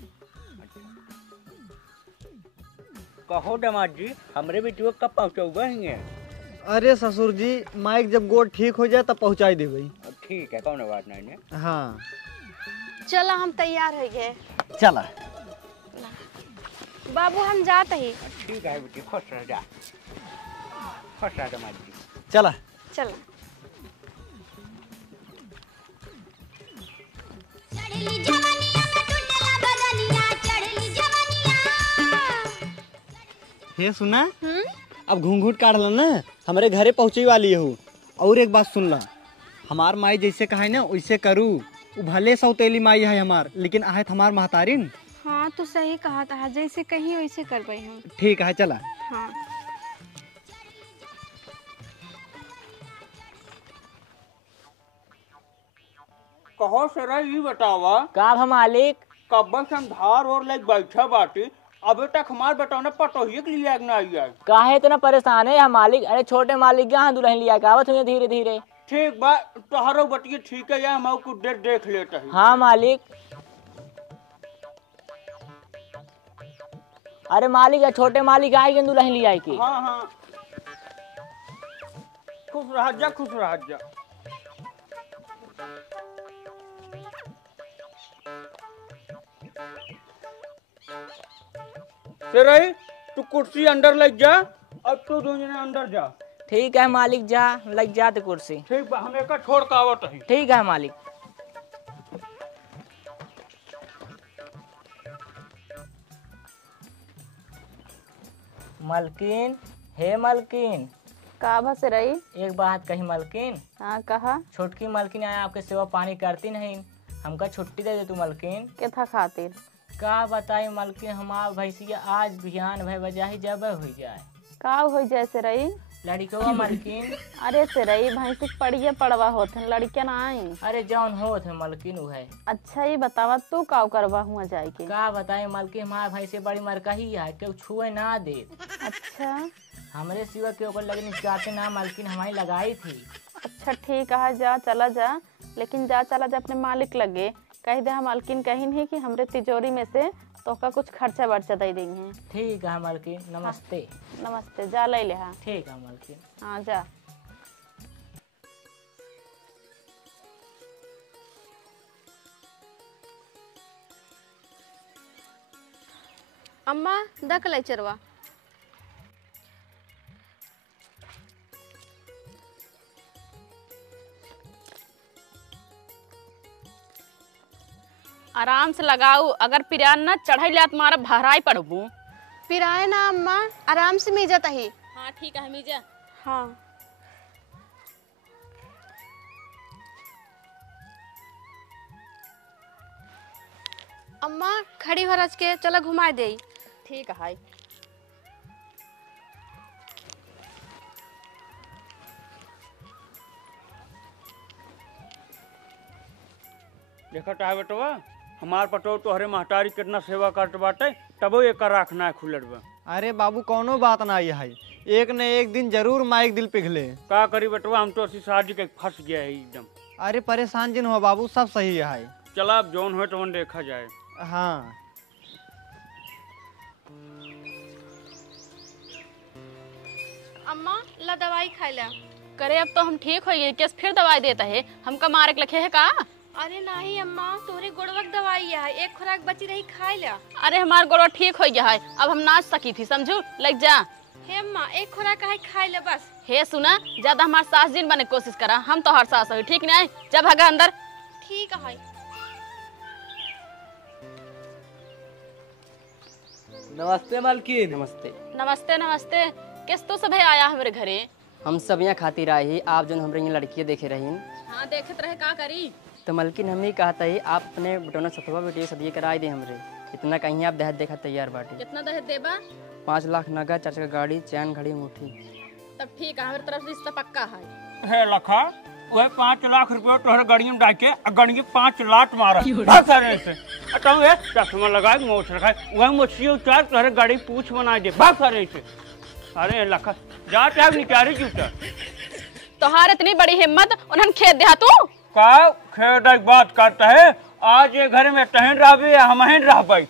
कहो दमाद जी, हमरे बेटियों कब पहुँचोगे हैं? अरे ससुर जी माइक जब गोड़ ठीक हो जाए तब पहुँचाई देवे। ठीक है, कौन बात नहीं है। हाँ चला हम तैयार हो गए। चला बाबू हम जाते ही। ठीक है बेटी, खुश रह जा, खुश रह दमाद जी। चला चल। हे सुना, अब घूंघूट काट ला ना, हमारे घरे पहुँचे वाली हो। और एक बात सुन ला, हमार माई जैसे कहा ना वैसे करू। वो भले सौतेली माई है हमार, लेकिन आहत हमार महतारिन। हाँ तो सही कहा था, जैसे कहीं वैसे कर पाई हम। ठीक है चला। हाँ कहो सर ये बतावा का भा मालिक? कब से हम धार और लेके बैठा बाटी, अभी तक हमार बताना पटोही के लिए ना आई है। काहे इतना परेशान है हम मालिक? अरे छोटे मालिक यहाँ दुल्हन लिया का आवत हुए धीरे धीरे। ठीक बा, तोहरो बटिए ठीक है, हम कुछ देर देख लेते हैं। हाँ मालिक। अरे मालिक या छोटे मालिक आएंगे दुल्हन लिया की। हाँ हाँ, खुश रह जा, खुश रह जा। तेरे तू कुर्सी अंदर लग जा और तू दो जने अंदर जा। ठीक है मालिक, जा लग जाते कुर्सी। ठीक बा, हमें का छोड़ का आवत है। ठीक है मालिक। मलकिन, हे मलकिन। का बस रही? एक बात कही मलकिन। हाँ कहा। छोटकी मलकिन आया आपके सेवा पानी करती नहीं, हमका छुट्टी दे दे तू मलकिन। के था खातिर? का बताई मलकिन, हमार भैंसिया आज बिहान भय बजाही जब हो जाए। का हो जैसे रही? लड़कवा मलकिन। अरे से रही भैंसी पड़िए पड़वा होत है, लड़के ना आई। अरे जौन होत है मलकिन वो है। अच्छा ये बतावा तू का करवा हुआ जाए के? का बताई मलकिन, हमार भैंसे बड़ी मरकही है, केहू छुए ना दे। अच्छा हमरे सिवा के ओकर लगनी चाहते ना मलकिन, हमारी लगाई थी। अच्छा ठीक है, जा चला जा, लेकिन जा चला जा अपने मालिक लगे, कह दे मालकिन कहीं नहीं कि हमरे तिजोरी में से तो का कुछ खर्चा वर्चा दे देंगे। ठीक है मलकिन, नमस्ते। हाँ, नमस्ते, जा ले ले। हाँ ठीक है मलकिन। हाँ जा। अम्मा दक ले चरवा। आराम से लगाऊ, अगर पिरान न चढ़ाई ले तुम्हारा भराई पड़बू। पिराए ना अम्मा, आराम से मीजा तही। हाँ ठीक है मीजा। हाँ अम्मा खड़ी हो रच के चलो घुमा दे। ठीक है। देखा टा बेटवा, हमार पटो तोहरे महतारी कितना सेवा करत बाटे, तबो एक रखना है खुलर बा। अरे बाबू कौनो बात ना है, एक न एक दिन जरूर माइक दिल पिघले। का करी बेटवा, हम तो ऐसी शादी के फंस गया है एकदम। अरे परेशान जिन हो बाबू, सब सही है। चला अब जौन हो तो देखा जाए। हाँ अम्मा ला दवाई खा ला। करे अब तो हम ठीक हो गए, केस फिर दवाई देता है, हमका मारे के लखे है का? अरे नहीं अम्मा, तोरे गोड़वक दवाई है, एक खुराक बची रही खा ला। अरे हमार गोड़वा ठीक हो गया है, अब हम नाच सकी थी, समझू लग जा। हे अम्मा एक खुराक है खा ले बस। हे सुना, ज्यादा हमार सास जिन बने कोशिश करा, हम तो हर सास हो, ठीक नहीं? जब भागा अंदर। ठीक है। नमस्ते मालकिन। नमस्ते। नमस्ते नमस्ते। किस तो सब आया हमारे घरे? हम सब यहाँ खातिर आए ही, आप जो हमरे यहाँ लड़की देखे रही। हाँ देखत रहे, का करी? तो मलकिन हमने कहा था ही आप अपने बेटोना सतवा बेटी सदिए कराए दे हमरे, इतना कहीं आप दहेज देखा तैयार बाटी। कितना दहेज देबा? 5 लाख नगद, 4 चक्का गाड़ी, चैन घड़ी अंगूठी। तब ठीक है, हमारी तरफ से रिश्ता पक्का है। है लखा, वह 5 लाख रुपया तोहरे गाड़ी में डाके गणिये 5 लाख मारा सारे से। तब ये चश्मा लगाए मोछ रखा, वह मोछिए उतार तोहरे गाड़ी पूछ बना दे भाग सारे से। अरे लखा जा टाइम निकाली जूता। तोहार इतनी बड़ी हिम्मत, उन्हन खेत दिया तू? का खेत की बात करता है, आज ये घर में तहन रहबे या हम रह पाई।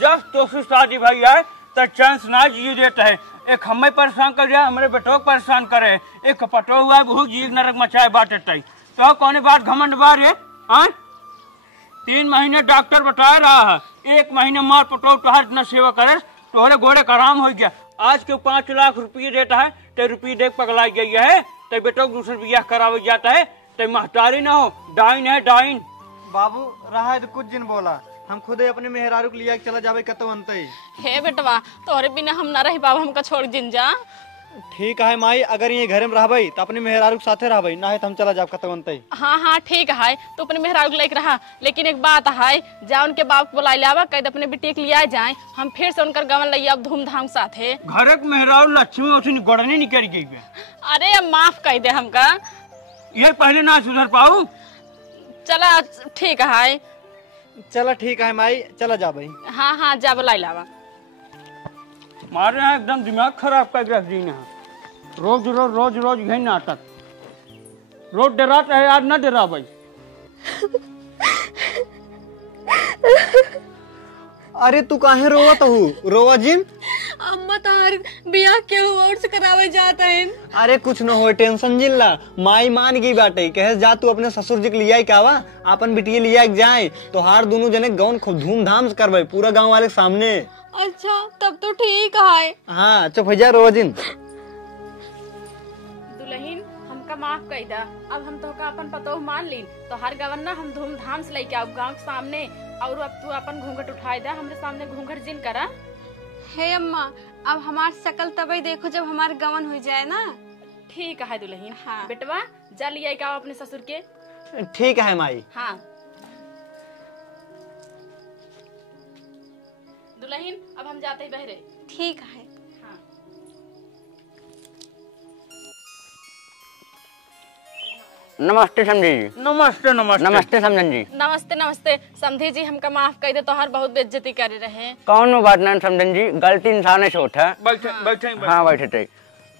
जब तो शादी भाई आए तो चांस ना जी देता है, एक हमें परेशान कर दिया, हमारे बेटो को परेशान करे, एक पटो हुआ है बहुत जीव नरक मचाए बाटे तई। तो कौन बात घमंड बार है? 3 महीने डॉक्टर बता रहा है, 1 महीने मार पटो तुहार इतना सेवा करे, तोहरे घोड़े का आराम हो गया। आज के 5 लाख रुपये देता है तो रुपये देख पगलाई गई है, तो बेटा दूसरे बियाह करावे जाता है तो महतारी ना हो, डाइन है डाइन। बाबू रहा है तो कुछ दिन बोला, हम खुद ही अपने मेहरारू के लिया चला जावे कतो अंत ही। हे बेटवा तोहरे बिना हम ना रही बाबा, हमका छोड़ जिन जा। ठीक है माई, अगर ये घर में रहबई तो अपने मेहरारू के साथे रहबई, ना है तो हम चला जाब कतो अंत ही। हाँ हाँ ठीक है, तो अपने मेहरारू लेके रहा, लेकिन एक बात है, जा उनके बाप को बुला लावा, कह अपने बेटी के लिया जाए, हम फिर से उनकर गवन लिया धूमधाम साथे। घर के मेहरारू लक्ष्मी उसी गड़ने निकल गई। अरे अब माफ कह दे हमका, ये पहले ना सुधर पाऊ। चला ठीक है, चला ठीक है माई, चला जा भाई। हाँ हाँ जा बुला लावा। मारे यहाँ एकदम दिमाग खराब कर रख दी ना, रोज यही नाटक, रोज डराता है, आज ना डरा भाई। अरे तू काहे रोवत हूँ? रोवा जिन अम्मा तार बियाह के और से करावे जाता है। अरे कुछ न हो, टेंशन जिल्ला, माई मान गई बाटे, कहे जा तू अपने ससुर जी के लिया क्या वा, अपन बिटिया लिया जाए तो हार दोनों जने गौन खूब धूमधाम से करवाए पूरा गांव वाले के सामने। अच्छा तब तो ठीक है। हाँ चुप हो जा रोजिन। दुल्हन हमका माफ कह दा, अब हम तो का अपन पतो मान लीन, तो हर गवन ना हम धूमधाम से लेके आओ गांव के सामने, और अब तू अपन घूंघट उठाए दा, हमरे सामने घूंघट जिन करा। हे अम्मा अब हमार शकल तभी देखो जब हमार गवन हो जाए ना। ठीक है दुल्हन। हाँ बेटवा जा लिया का अपने ससुर के। ठीक है माई। हाँ दुल्हन अब हम जाते हैं बहरे। ठीक है। हाँ। नमस्ते समझी जी। नमस्ते नमस्ते। नमस्ते समझन जी। नमस्ते नमस्ते समझी जी, हमका माफ कर दे, तोहर बहुत बेइज्जती करे रहे। कौन बात ना समझन जी, गलती इंसान से होता है। बैठे हाँ बैठे।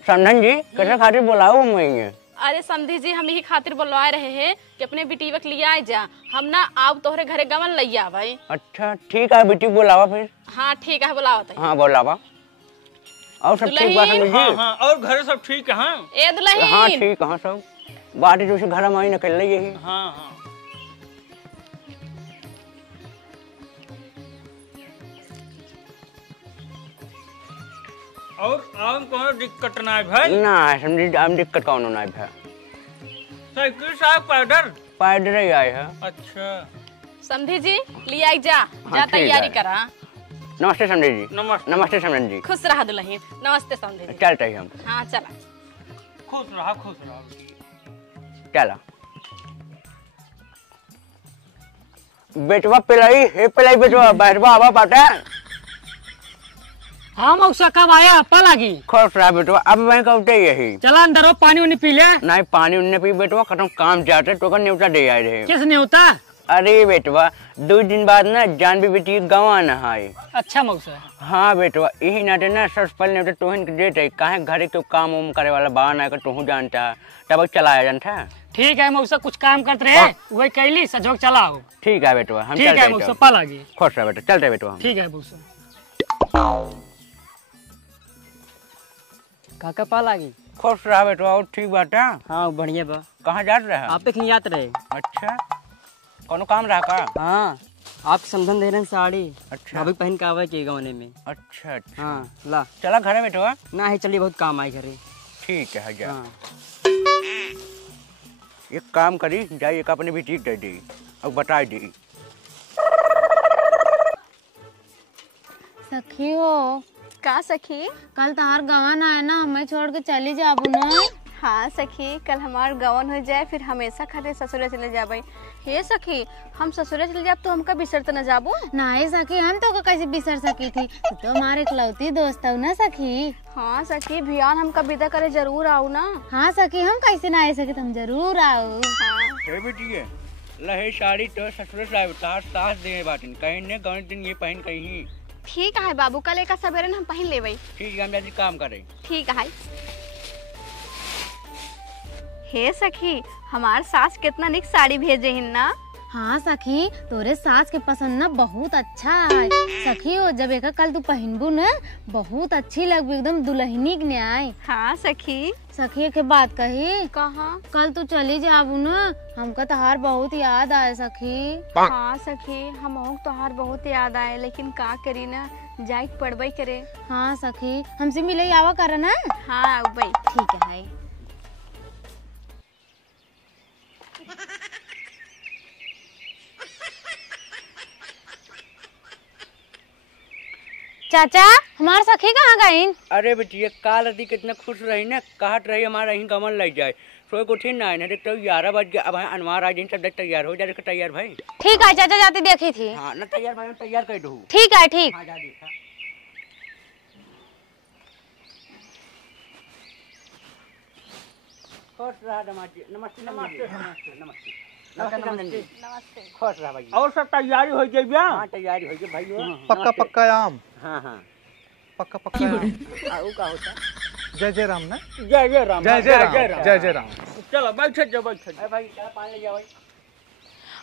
समझन जी कैसे खातिर बुलाओ मैं? अरे समझी जी हम यही खातिर बुलवाए रहे हैं कि अपने बेटी वक्त लिया जा, हम ना आप तोहरे घरे गवन लिया भाई। अच्छा ठीक है बेटी बुलावा फिर। हाँ ठीक है बुलावा। हाँ बुलावा। और सब ठीक बात समझी? हाँ हाँ और घर सब ठीक है? हाँ ए दुल्हन। हाँ ठीक है सब बात जो घर में आई निकल रही है। हाँ हाँ और आम कोनो दिक्कत ना है भाई? ना समझी आम दिक्कत कौन ना है भाई। साइकिल साहब पैदल ही आए हैं। अच्छा समझी जी लिया जा, जा तैयारी करा। नमस्ते समझी जी। नमस्ते। नमस्ते समझन जी। खुश रहा दुल्हन। नमस्ते समझी जी। चलते ही हम। हाँ चला। खुश रहा खुश रहा। चला बेटवा पिलाई हे पिलाई बेटवा बैठवा आवा पाटा। हाँ मौसा कब आया? पा लागी। खुश रहा बेटवा, अब मैं कहते यही चला अंदर हो, पानी उन्हें पी ले। नहीं पानी उन्ने पी बेटवा, खत्म काम जाते तो न्योता दे आए रहे। किस न्योता? अरे बेटवा 2 दिन बाद ना जानवी बेटी गंवाना है। अच्छा मौसा। हाँ बेटवा यही नाते ना सबसे पहले न्योता तोहन के देते, काहे घरे तो काम उम करे वाला बाहर आकर तोहू जानता तब चलाया जानता। ठीक है मौसा, कुछ काम करते रहे वही कैली सजोग चलाओ। ठीक है बेटवा हम ठीक है मौसा, पा लागी। खुश रहा बेटा, चलते बेटवा। ठीक है मौसा। काका पा लागी। खुश रहा बेटवा और ठीक बात है। हाँ बढ़िया बा। कहाँ जात रहे? आप पे याद रहे। अच्छा कोनो काम रहा का? हाँ आप समझन दे रहे साड़ी। अच्छा अभी पहन के आवे के गवने में। अच्छा अच्छा हाँ ला चला घरे बेटवा। ना है चलिए, बहुत काम आए घरे। ठीक है जा। हाँ। एक काम करी जाइए एक अपनी बेटी दे दी और बता दी। सखी हो का सखी? कल तहार गवन आए ना, हमें छोड़ के चली जाबू ना। हाँ सखी कल हमार गवन हो जाए फिर हमेशा खातिर ससुरे चले जाबे। हे सखी हम ससुरे चले जाब तो हमका बिसर तो न जाबू? नहीं सखी, हम तो कैसे बिसर सकी थी, तो हमारे इकलौती दोस्त हो ना सखी। हाँ सखी भियान हमका विदा करे जरूर आओ ना। हाँ सखी हम कैसे ना आ सके, तुम जरूर आओ। हाँ बेटी लहे साड़ी तो ससुर साहब तार सास दे बाटिन कहीं ने गण दिन ये पहन कहीं। ठीक है बाबू, कल एक सवेरे हम पहन लेबे। ठीक है हम जल्दी काम करें। ठीक है। हे सखी हमार सास कितना निक साड़ी भेजे हिन ना। हाँ सखी तोरे सास के पसंद ना बहुत अच्छा है सखी हो, जब एक कल तू पहनबू ना बहुत अच्छी लगबू, एकदम दुल्हनी के न्याय। हाँ सखी। सखी के बात कही कहाँ? कल तू चली जाबू ना, हमका तहार बहुत याद आए सखी। हाँ सखी हम तोहार बहुत याद आए, लेकिन का करी ना जाए पड़बे करे। हाँ सखी हमसे मिले आवा कर ना। हाँ भाई ठीक है। चाचा हमार सखी कहाँ गई? अरे बेटिया काल रही कितना खुश रही ना, कहत रही हमारा यहीं गमन लग जाए, सोए को ठीक ना देख तो 11 बज गया। अब अनवार आ सब देख तैयार हो जाए। तैयार भाई? ठीक है चाचा, जाती देखी थी। हाँ ना तैयार भाई, तैयार कर दो। ठीक है ठीक। हाँ, जा देखा। खुश रहा दमाजी। नमस्ते नमस्ते नमस्ते नमस्ते नमस्ते। खुश रहा भाई। और सब तैयारी हो गई क्या? हाँ तैयारी हो गई भाई। पक्का पक्का आम। हाँ हाँ पक्का पक्का आम। वो का होता? जय जय राम ना? जय जय राम। जय जय राम। जय जय राम। चलो बैठ जाओ बैठ जाओ। भाई क्या पानी ले जाओ भाई।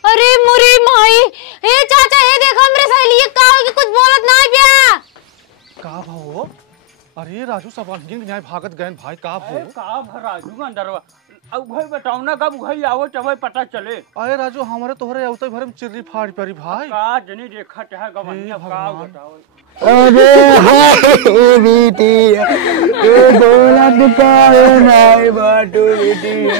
अरे मुरी माई, ए चाचा ये देखो हमरे सहेली का होगी, कुछ बोलत ना बिया। का भाव? अरे राजू सब अंगिन न्याय भागत गए भाई, का भाव? का राजू अंदरवा अब भाई बताओ ना कब भाई आओ चबे पता चले। अरे राजू हमारे तोहरे औते भरे में चिर्री फाड़ परी भाई। का जनी देखा चाहे गवनिया का बताओ। अरे हाय बेटिया के बोलत काहे नाय बाटू बेटिया।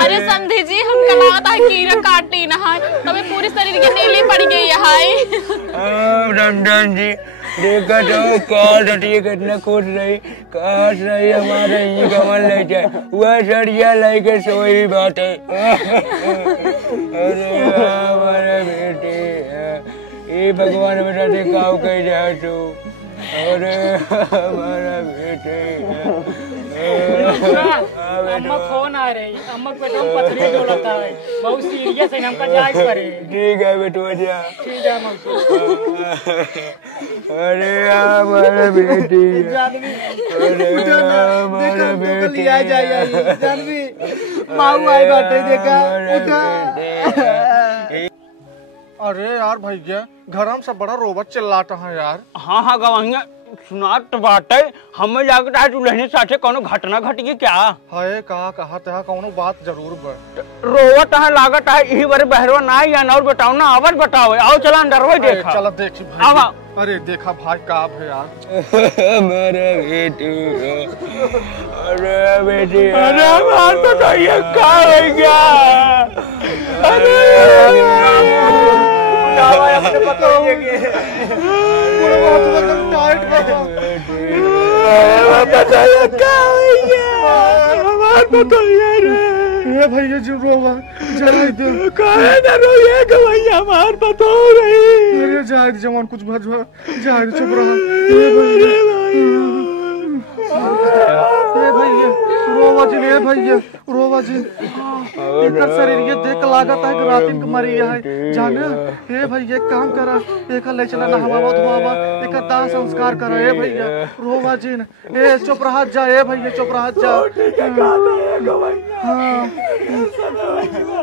अरे समधी जी हम कलावत है कीड़ा काटी ना है, तबे पूरी शरीर की नीली पड़ गई है हाय। रमजान जी देखा तो काल रटिए कितना खुश रही, काश रही हमारा ये गमन ले जाए, वह सड़िया लेके सोई बात है। अरे हमारा बेटे ये भगवान बेटा दिखाओ कहीं जाए तू। अरे हमारा बेटे अम्मा फोन आ रही, अम्मा बेटा पथरी डोलता है, बहुत सीरियस है, हमका जांच करे। ठीक है बेटू जा। ठीक है मौसी। अरे हमारा बेटी, अरे हमारा बेटी जानवी माऊ आई बाटे देखा उठा। अरे यार भैया घर में सब बड़ा रोबत चिल्लाता है यार। हाँ हाँ गवाहिया सुनात तो बात है, हमें लगता है दुल्हन साथे कोनो घटना घट गई क्या? हाय कहा था कोनो बात जरूर बा। रोवत है लागत है यही बारे बहरवा ना या और बताओ ना, आवाज बताओ। आओ चला अंदर वही देखा। चलो देखी भाई। आवा। अरे देखा भाई का है यार। हमारा बेटी, अरे बेटी, अरे बात तो ये क्या हो गया? अरे भैया जी रोवा जरा दे भैया मार बताओ रही। अरे जाए जवान कुछ भजवा जाए चुप रहा। भैया रोवा जी ले भैया रोवा जी इधर शरीर ये देख लागत है कि रातिन के मरी है जाने। हे भैया एक काम करा, एक ले चला नहवावा धोवावा, एक दाह संस्कार करा। ए भैया रोवा जी ने ए चुप रहा जा। ए भैया चुप रहा जा।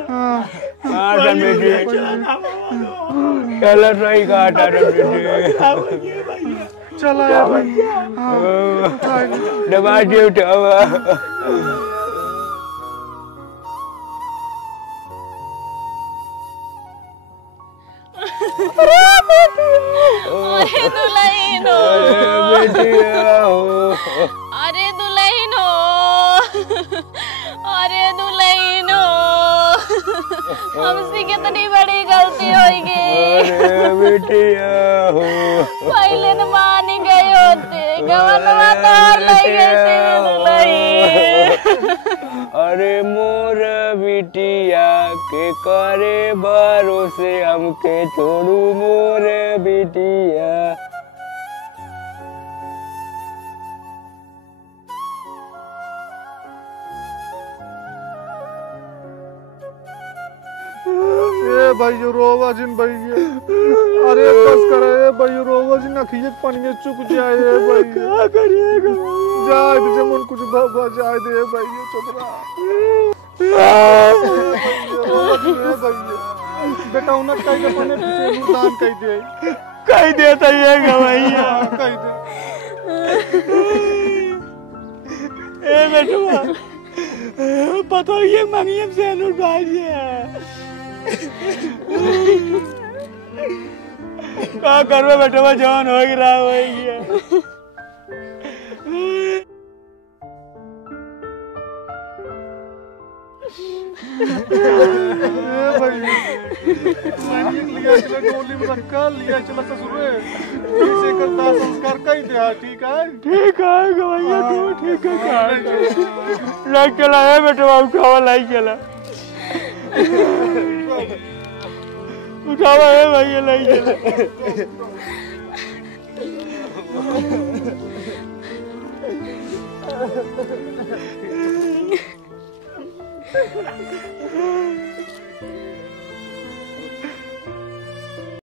हाँ हाँ बेटी चलो सही काटा बेटी। चला यार भैया दबा दे उठावा। अरे दुल्हनो, अरे दुल्हनो, अरे दुल्हनो, हमसे कितनी बड़ी गलती हो गई। पहले तो मान ही गए होते, गवनवा तो और ले गए थे दुल्हन। अरे मोर बिटिया के करे भरोसे हमके छोड़ू मोर बिटिया। भैया रोवा जिन भैया। अरे बस करे भैया रोवा जिन अखिए पानी चुक जाए भैया। क्या करिएगा जाए दे जमन कुछ बाबा जाए दे भैया चुप रहा। भैया बेटा उन्हें कह दे अपने पीछे दान कह दे भैया कह दे। ए बेटुआ पता ये मंगियम से अनुर भाई है। क्या करवे बेटा जवान हो रहा हो गया। लिया चला डोली में रखा लिया चला ससुरे इसे करता संस्कार कई दिया ठीक है भैया तू ठीक है लाइक चला है बेटा बाबू खावा लाइक चला उठावा है भैया लाइक चला